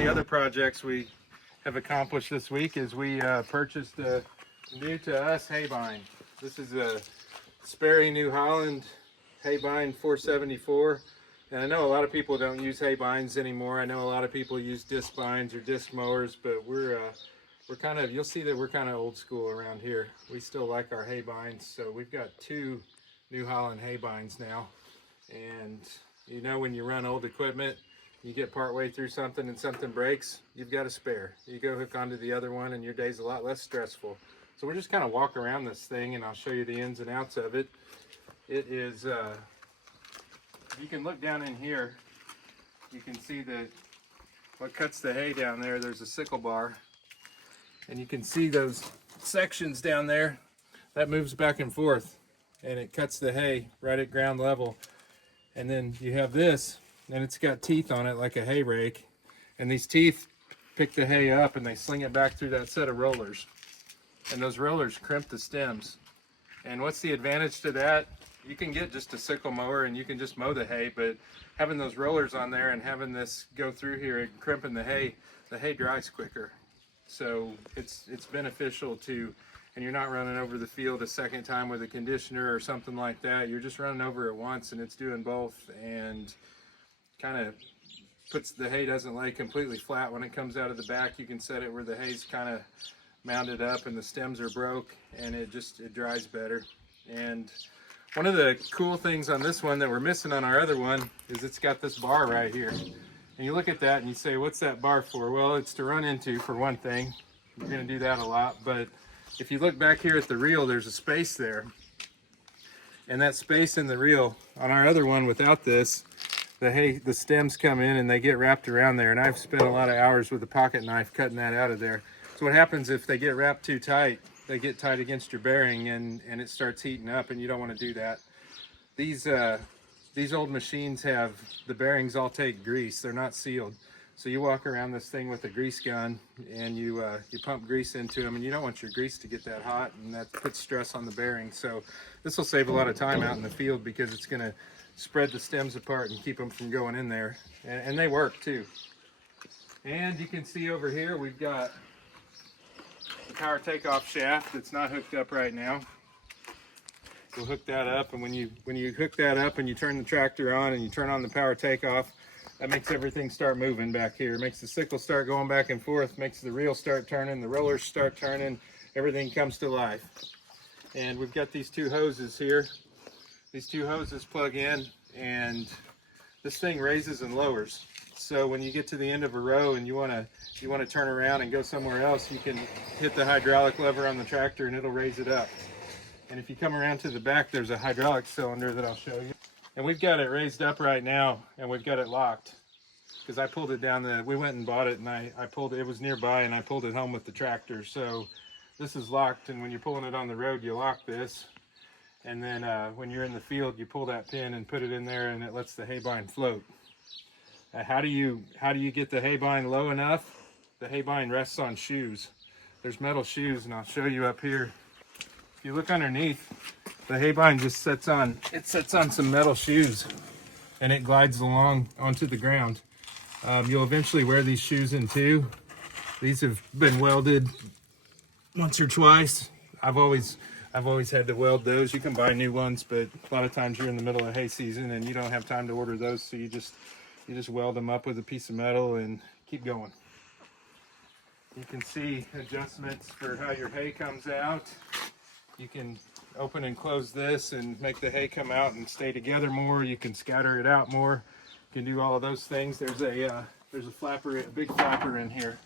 the other projects we have accomplished this week is we purchased a new to us Haybine. This is a Sperry New Holland Haybine 474. And I know a lot of people don't use Haybines anymore. I know a lot of people use disc bines or disc mowers, but we're kind of, you'll see that we're kind of old school around here. We still like our Haybines, so we've got two New Holland Haybines now. And you know, when you run old equipment, you get part way through something and something breaks, you've got a spare. You go hook onto the other one and your day's a lot less stressful. So we're just kind of walk around this thing and I'll show you the ins and outs of it. It is, you can look down in here, you can see that what cuts the hay down there, there's a sickle bar. And you can see those sections down there, that moves back and forth and it cuts the hay right at ground level. And then you have this, and it's got teeth on it like a hay rake. And these teeth pick the hay up and they sling it back through that set of rollers. And those rollers crimp the stems. And what's the advantage to that? You can get just a sickle mower and you can just mow the hay, but having those rollers on there and having this go through here and crimping the hay dries quicker. So it's beneficial to, and you're not running over the field a second time with a conditioner or something like that. You're just running over it once and it's doing both, and kind of puts the hay doesn't lay completely flat when it comes out of the back. You can set it where the hay's kind of mounded up and the stems are broke, and it dries better. And one of the cool things on this one that we're missing on our other one is it's got this bar right here. And you look at that and you say, what's that bar for? Well, it's to run into, for one thing. You're going to do that a lot, but if you look back here at the reel, there's a space there. And that space in the reel, on our other one without this, the stems come in and they get wrapped around there. And I've spent a lot of hours with a pocket knife cutting that out of there. So what happens if they get wrapped too tight, they get tight against your bearing and it starts heating up, and you don't want to do that. These old machines have, the bearings all take grease. They're not sealed. So you walk around this thing with a grease gun and you pump grease into them, and you don't want your grease to get that hot, and that puts stress on the bearing. So this will save a lot of time out in the field because it's going to spread the stems apart and keep them from going in there. And they work too. And you can see over here we've got the power takeoff shaft that's not hooked up right now. We'll hook that up, and when you hook that up and you turn the tractor on and you turn on the power takeoff, that makes everything start moving back here. It makes the sickle start going back and forth, makes the reel start turning, the rollers start turning, everything comes to life. And we've got these two hoses here. These two hoses plug in, and this thing raises and lowers. So when you get to the end of a row and you want to turn around and go somewhere else, you can hit the hydraulic lever on the tractor and it'll raise it up. And if you come around to the back, there's a hydraulic cylinder that I'll show you. And we've got it raised up right now, and we've got it locked. Because I pulled it down, we went and bought it, and I pulled it, it was nearby, and I pulled it home with the tractor. So this is locked, and when you're pulling it on the road, you lock this. And then when you're in the field, you pull that pin and put it in there, and it lets the Haybine float. How do you get the Haybine low enough? The Haybine rests on shoes. There's metal shoes, and I'll show you up here. If you look underneath, the Haybine just sets on some metal shoes, and it glides along onto the ground. You'll eventually wear these shoes in two. These have been welded once or twice. I've always had to weld those. You can buy new ones, but a lot of times you're in the middle of hay season and you don't have time to order those, so you just weld them up with a piece of metal and keep going. You can see adjustments for how your hay comes out. You can open and close this and make the hay come out and stay together more. You can scatter it out more. You can do all of those things. There's a flapper, a big flapper in here.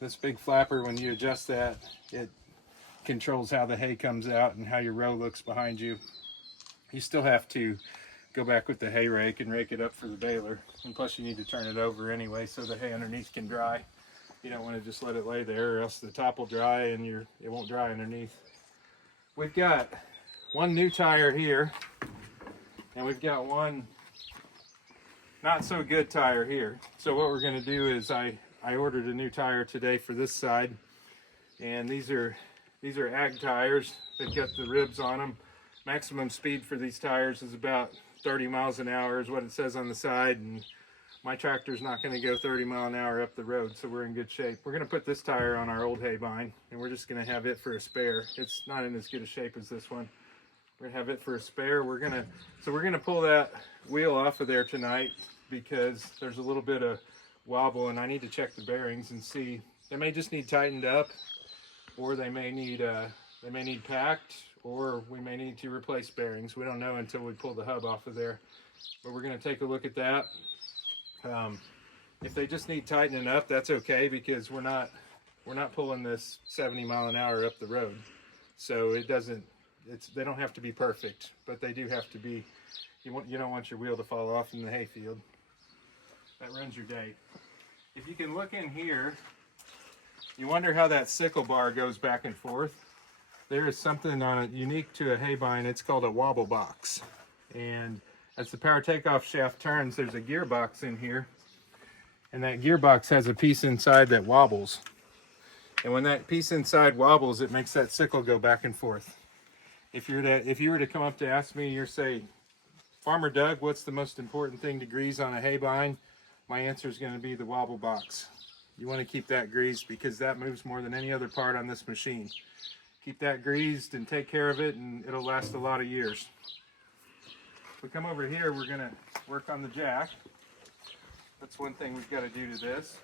This big flapper, when you adjust that, it controls how the hay comes out and how your row looks behind you. You still have to go back with the hay rake and rake it up for the baler. And plus you need to turn it over anyway so the hay underneath can dry. You don't want to just let it lay there, or else the top will dry and it won't dry underneath. We've got one new tire here, and we've got one not so good tire here. So what we're going to do is I ordered a new tire today for this side, and these are ag tires. They've got the ribs on them. Maximum speed for these tires is about 30 miles an hour is what it says on the side, and my tractor's not going to go 30 mile an hour up the road, so we're in good shape. We're going to put this tire on our old Haybine, and we're just going to have it for a spare. It's not in as good a shape as this one. We're going to have it for a spare. We're going to pull that wheel off of there tonight because there's a little bit of wobble, and I need to check the bearings and see. They may just need tightened up, or they may need packed, or we may need to replace bearings. We don't know until we pull the hub off of there, but we're going to take a look at that. If they just need tightening up, that's okay, because we're not pulling this 70 mile an hour up the road, so they don't have to be perfect, but they do have to be. You don't want your wheel to fall off in the hayfield. That ruins your day. If you can look in here, you wonder how that sickle bar goes back and forth. There is something on it unique to a Haybine. It's called a wobble box, and as the power takeoff shaft turns, there's a gearbox in here, and that gearbox has a piece inside that wobbles. And when that piece inside wobbles, it makes that sickle go back and forth. If you were to come up to ask me, you're say, Farmer Doug, what's the most important thing to grease on a Haybine? My answer is going to be the wobble box. You want to keep that greased because that moves more than any other part on this machine. Keep that greased and take care of it, and it'll last a lot of years. If we come over here, we're going to work on the jack. That's one thing we've got to do to this.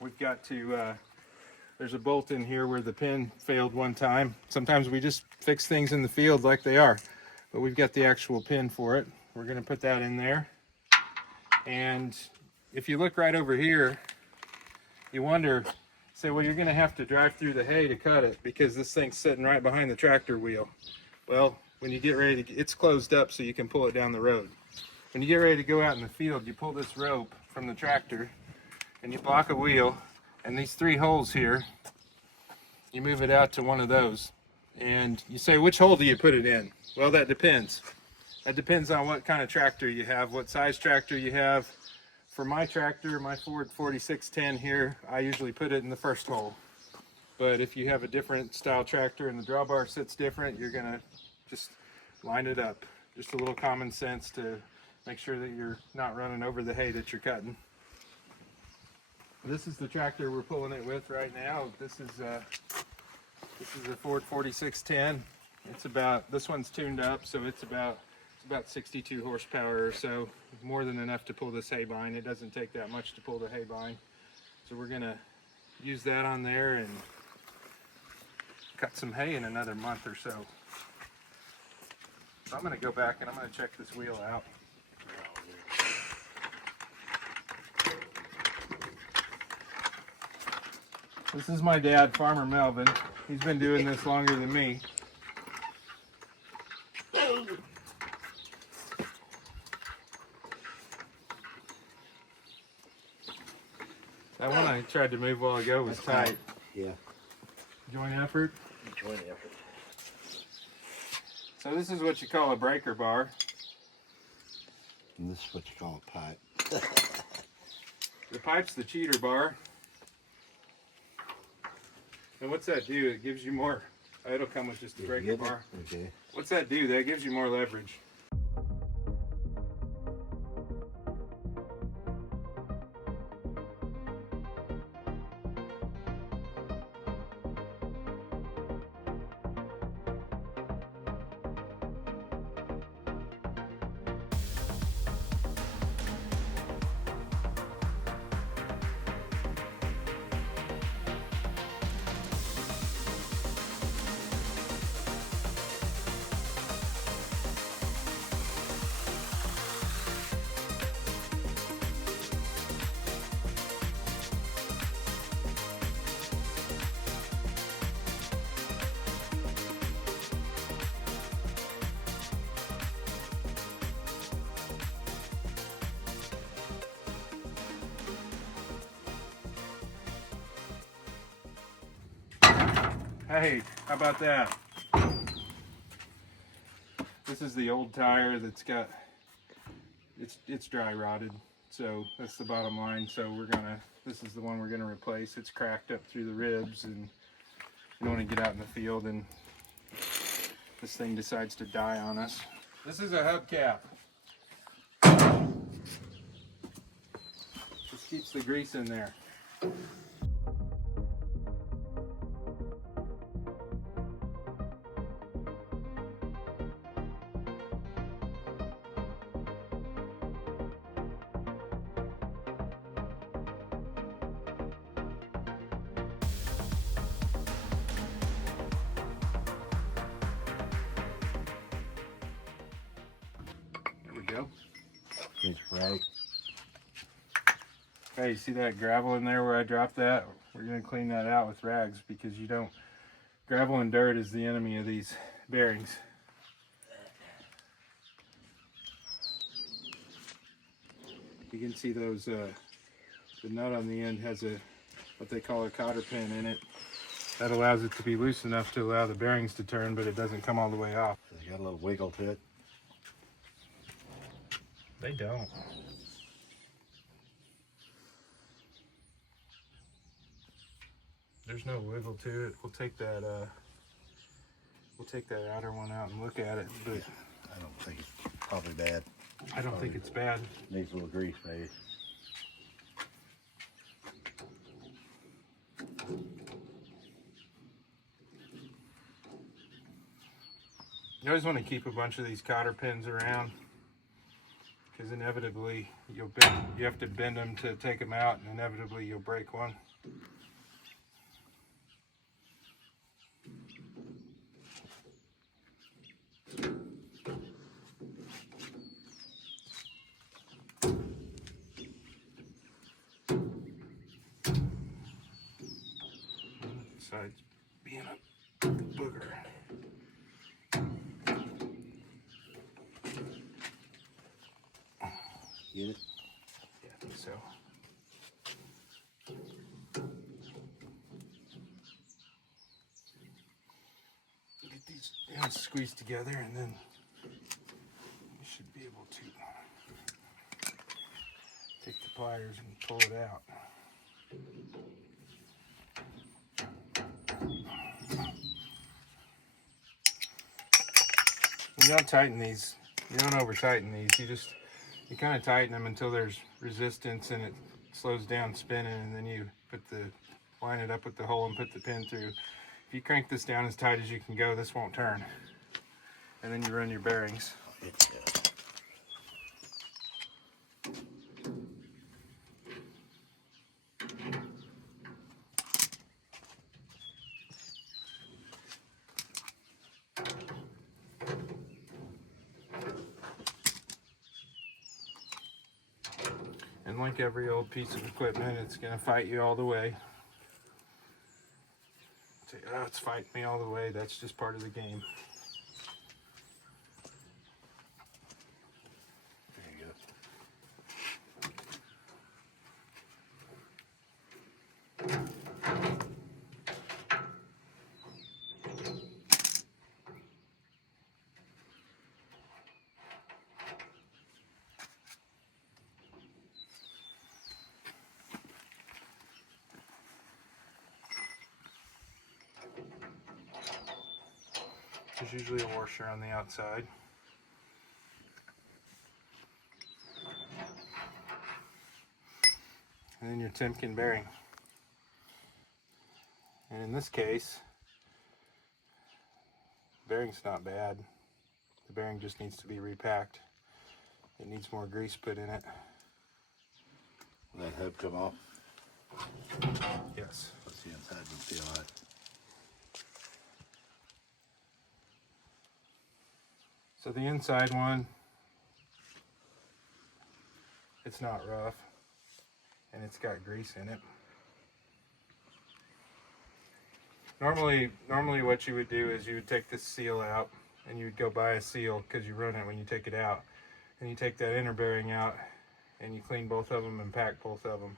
We've got to, there's a bolt in here where the pin failed one time. Sometimes we just fix things in the field like they are, but we've got the actual pin for it. We're going to put that in there. And if you look right over here, you wonder, say, well, you're going to have to drive through the hay to cut it because this thing's sitting right behind the tractor wheel. Well, when you get ready to, it's closed up so you can pull it down the road. When you get ready to go out in the field, you pull this rope from the tractor and you block a wheel, and these 3 holes here, you move it out to one of those. And you say, which hole do you put it in? Well, that depends. That depends on what kind of tractor you have, what size tractor you have. For my tractor, my Ford 4610 here, I usually put it in the first hole. But if you have a different style tractor and the drawbar sits different, you're gonna just line it up. Just a little common sense to make sure that you're not running over the hay that you're cutting. This is the tractor we're pulling it with right now. This is a Ford 4610. It's about, this one's tuned up, so it's about 62 horsepower or so, more than enough to pull this Haybine. It doesn't take that much to pull the Haybine. So we're gonna use that on there and cut some hay in another month or so. So I'm gonna go back and I'm gonna check this wheel out. This is my dad, Farmer Melvin. He's been doing this longer than me. That one I tried to move a while ago was tight. Yeah. Joint effort? Joint effort. So this is what you call a breaker bar. And this is what you call a pipe. The pipe's the cheater bar. And what's that do? It gives you more. It'll come with just a breaker bar. Okay. What's that do? That gives you more leverage. Hey, how about that? This is the old tire that's got, it's dry rotted, so that's the bottom line. So this is the one we're gonna replace. It's cracked up through the ribs, and you don't want to get out in the field and this thing decides to die on us. This is a hubcap. Keeps the grease in there. There we go. It's right. Okay, you see that gravel in there where I dropped that? We're going to clean that out with rags because you don't, gravel and dirt is the enemy of these bearings. You can see those, the nut on the end has what they call a cotter pin in it. That allows it to be loose enough to allow the bearings to turn, but it doesn't come all the way off. They got a little wiggle to it. They don't. There's no wiggle to it. We'll take that outer one out and look at it, but I don't think it's probably bad. I don't think it's bad. Needs a little grease, maybe. You always want to keep a bunch of these cotter pins around because inevitably you have to bend them to take them out, and inevitably you'll break one. Besides being a booger. Get it? Yeah, I think so. Get these ends squeezed together, and then you should be able to take the pliers and pull it out. You don't tighten these, you don't over tighten these, you kind of tighten them until there's resistance and it slows down spinning, and then you line it up with the hole and put the pin through. If you crank this down as tight as you can go, this won't turn. And then you run your bearings. And like every old piece of equipment, it's going to fight you all the way. Say, oh, it's fighting me all the way. That's just part of the game. There you go. There's usually a washer on the outside. And then your Timken bearing. And in this case, the bearing's not bad. The bearing just needs to be repacked. It needs more grease put in it. Will that hub come off? Yes. Let's see inside and feel it. So the inside one, it's not rough, and it's got grease in it. Normally what you would do is you would take this seal out, and you would go buy a seal because you run it when you take it out. And you take that inner bearing out, and you clean both of them and pack both of them.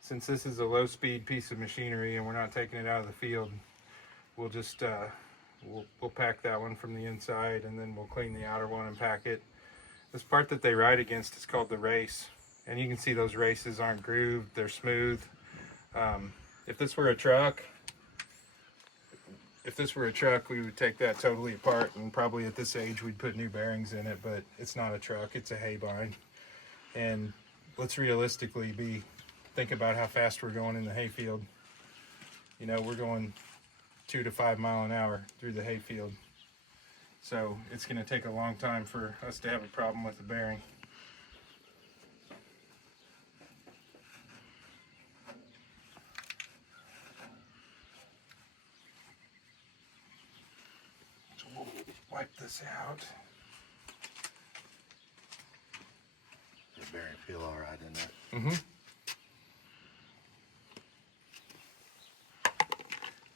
Since this is a low-speed piece of machinery and we're not taking it out of the field, we'll just we'll pack that one from the inside, and then we'll clean the outer one and pack it. This part that they ride against is called the race, and you can see those races aren't grooved, they're smooth. If this were a truck, we would take that totally apart, and probably at this age we'd put new bearings in it, but it's not a truck, it's a Haybine. And let's realistically be think about how fast we're going in the hayfield. You know, we're going 2 to 5 mile an hour through the hayfield. So it's going to take a long time for us to have a problem with the bearing. So we'll wipe this out. The bearing feel all right in there. Mm-hmm.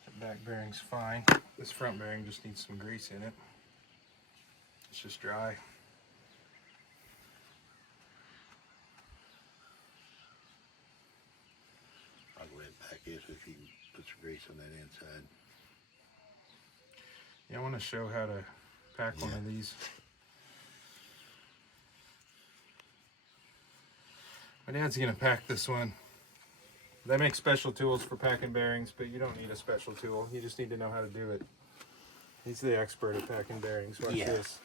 The back bearing's fine. This front bearing just needs some grease in it. It's just dry. I'll go ahead and pack this if you can put some grease on that inside. Yeah, I want to show how to pack one of these. My dad's gonna pack this one. They make special tools for packing bearings, but you don't need a special tool. You just need to know how to do it. He's the expert at packing bearings. Watch this.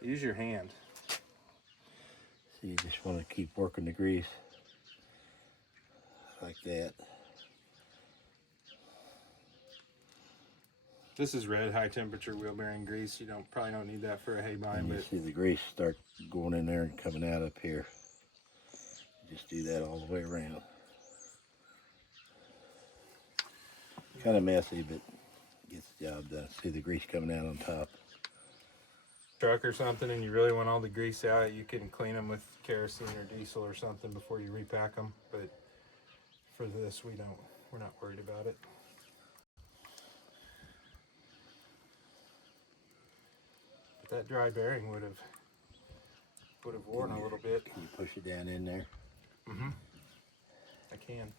Use your hand. So you just want to keep working the grease like that. This is red high temperature wheel bearing grease. You probably don't need that for a Haybine, And you but see the grease start going in there and coming out up here. Just do that all the way around. Kind of messy, but gets the job done. See the grease coming out on top. truck or something and you really want all the grease out, you can clean them with kerosene or diesel or something before you repack them. But for this, we're not worried about it. But that dry bearing would have worn a little bit. Can you push it down in there? Mm-hmm. I can.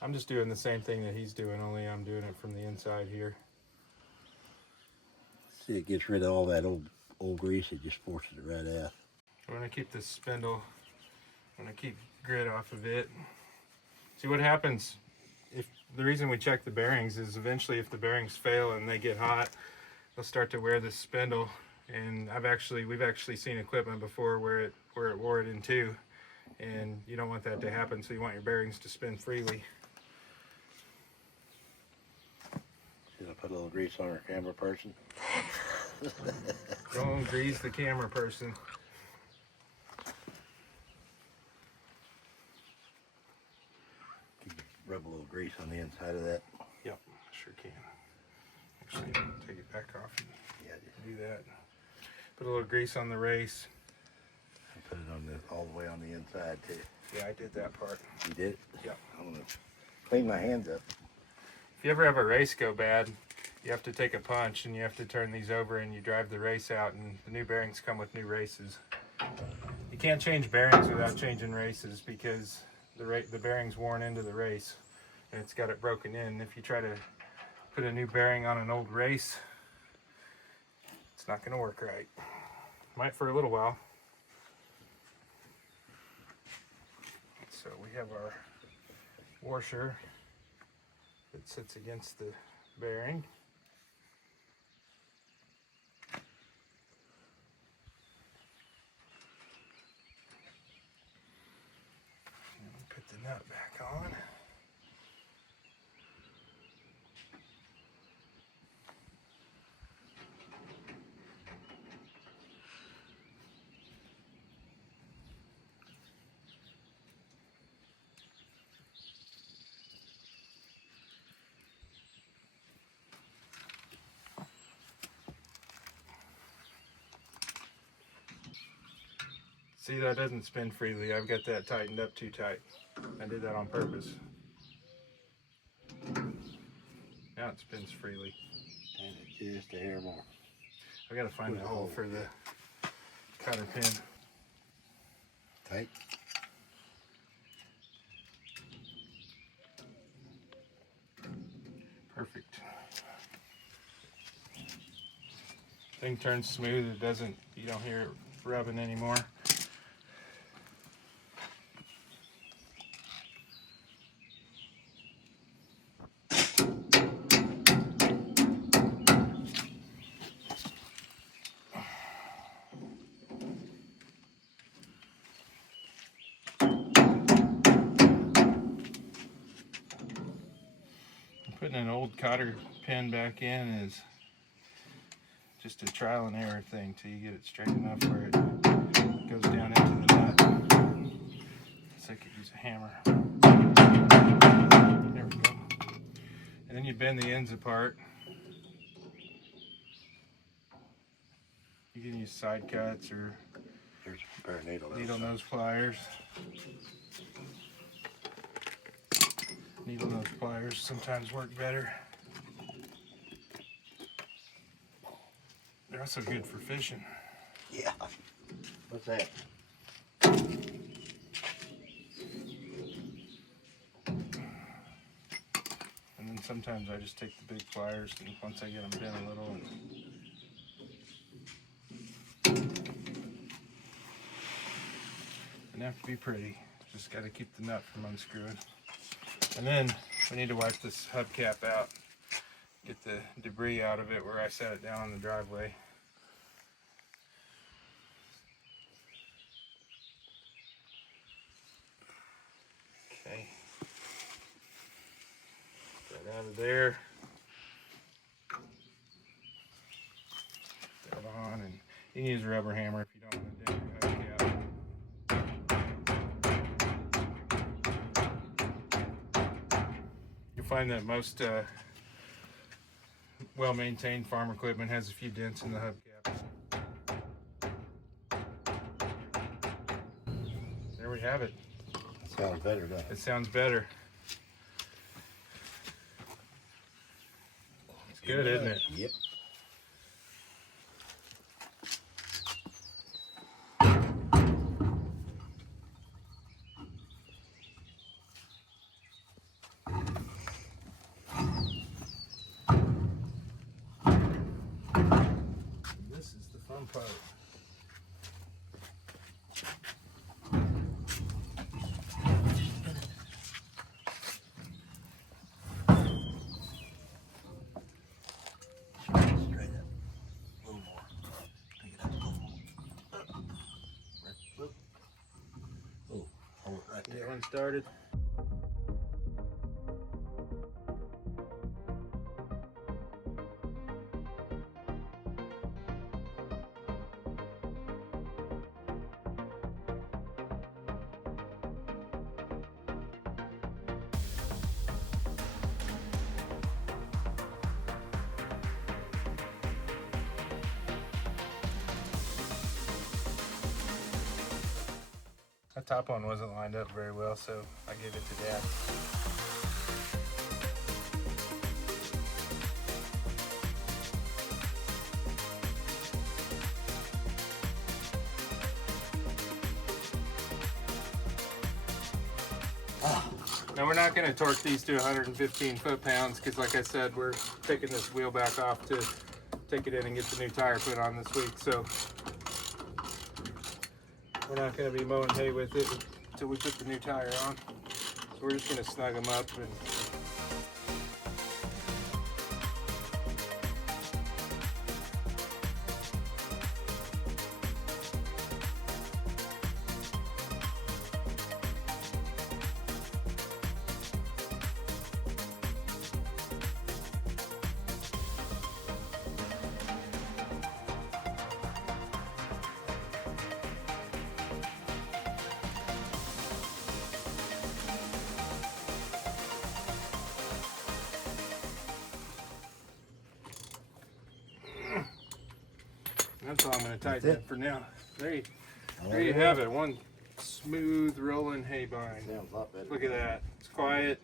I'm just doing the same thing that he's doing, only I'm doing it from the inside here. See, it gets rid of all that old grease. It just forces it right out. I'm gonna keep this spindle. I'm gonna keep grit off of it. See what happens if the reason we check the bearings is eventually if the bearings fail and they get hot, they'll start to wear this spindle. And we've actually seen equipment before where it wore it in two, and you don't want that to happen. So you want your bearings to spin freely. Should I put a little grease on our camera person? Don't grease the camera person. Can you rub a little grease on the inside of that? Yep, sure can. Actually, take it back off and do that. Put a little grease on the race. I put it on all the way on the inside too. Yeah, I did that part. You did it? Yep. I'm gonna clean my hands up. If you ever have a race go bad, you have to take a punch and you have to turn these over and you drive the race out, and the new bearings come with new races. You can't change bearings without changing races because the bearing's worn into the race and it's got it broken in. If you try to put a new bearing on an old race, it's not going to work right. Might for a little while. So we have our washer that sits against the bearing. And we put the nut back on. See, that doesn't spin freely. I've got that tightened up too tight. I did that on purpose. Now it spins freely. And it's just a hair more. I gotta find the hole for the cotter pin. Tight. Perfect. Thing turns smooth. You don't hear it rubbing anymore. cotter pin back in is just a trial and error thing till you get it straight enough where it goes down into the nut. So I could use a hammer. There we go. And then you bend the ends apart. You can use side cuts or Here's a pair of needle nose pliers. Needle nose pliers sometimes work better. They're also good for fishing. Yeah. What's that? And then sometimes I just take the big pliers, and once I get them bent a little, and have to be pretty. Just got to keep the nut from unscrewing. And then we need to wipe this hubcap out, get the debris out of it where I set it down on the driveway. Okay. Get that out of there. Put that on, and you can use a rubber hammer if you don't want to dent your hubcap. You'll find that most well-maintained farm equipment has a few dents in the hubcaps. There we have it. Sounds better, doesn't it? It sounds better. It's good, isn't it? Yep. This is the fun part. Straight up. A little more. Pick it up a little more. Right. Oh, hold it right Get there. one started. That top one wasn't lined up very well, so I gave it to Dad. Now we're not going to torque these to 115 foot-pounds because, like I said, we're taking this wheel back off to take it in and get the new tire put on this week. So we're not going to be mowing hay with it until we put the new tire on. So we're just going to snug them up and that's all I'm going to tighten it for now. There you have it. One smooth rolling Haybine. Sounds a lot better. Look at that. It's quiet.